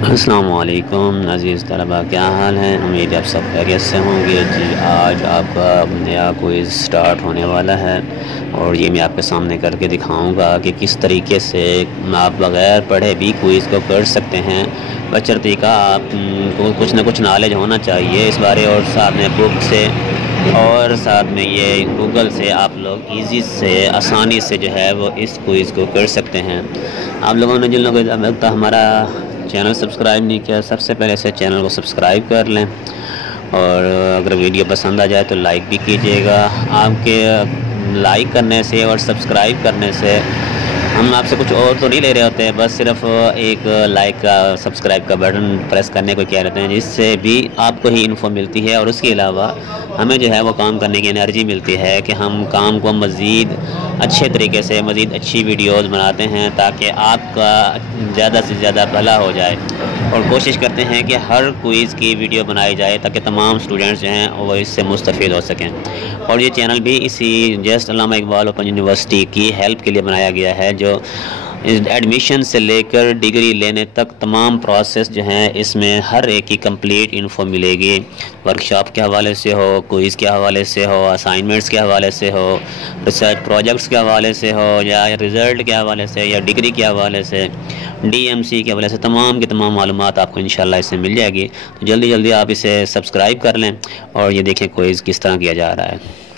अस्सलामुअलैकुम अज़ीज़ तलबा, क्या हाल है। उम्मीद है आप सब खैरियत से होंगे। जी, आज आपका नया क्विज़ स्टार्ट होने वाला है और ये मैं आपके सामने करके दिखाऊंगा कि किस तरीके से आप बग़ैर पढ़े भी क्विज़ को कर सकते हैं। बशर्ते का आपको कुछ ना कुछ नॉलेज होना चाहिए इस बारे, और साथ में बुक से और साथ में ये गूगल से आप लोग इजी से आसानी से जो है वो इस क्विज़ को कर सकते हैं। आप लोगों ने जिन लोगों ने अब तक हमारा चैनल सब्सक्राइब नहीं किया, सबसे पहले से चैनल को सब्सक्राइब कर लें, और अगर वीडियो पसंद आ जाए तो लाइक भी कीजिएगा। आपके लाइक करने से और सब्सक्राइब करने से हम आपसे कुछ और तो नहीं ले रहे होते हैं, बस सिर्फ एक लाइक का सब्सक्राइब का बटन प्रेस करने को कह रहते हैं, जिससे भी आपको ही इन्फो मिलती है और उसके अलावा हमें जो है वो काम करने की एनर्जी मिलती है कि हम काम को मज़ीद अच्छे तरीके से मज़ीद अच्छी वीडियोस बनाते हैं ताकि आपका ज़्यादा से ज़्यादा भला हो जाए। और कोशिश करते हैं कि हर क्विज़ की वीडियो बनाई जाए ताकि तमाम स्टूडेंट्स जो हैं वो इससे मुस्तफ़ीद हो सकें। और ये चैनल भी इसी जस्ट अल्लामा इकबाल ओपन यूनिवर्सिटी की हेल्प के लिए बनाया गया है, जो एडमिशन से लेकर डिग्री लेने तक तमाम प्रोसेस जो हैं इसमें हर एक की कंप्लीट इन्फो मिलेगी। वर्कशॉप के हवाले से हो, क्विज़ के हवाले से हो, असाइनमेंट्स के हवाले से हो, रिसर्च प्रोजेक्ट्स के हवाले से हो, या रिज़ल्ट के हवाले से, या डिग्री के हवाले से, डीएमसी के हवाले से, तमाम की तमाम मालूमात आपको इंशाल्लाह इससे मिल जाएगी। तो जल्दी जल्दी आप इसे सब्सक्राइब कर लें और ये देखें क्विज़ किस तरह किया जा रहा है।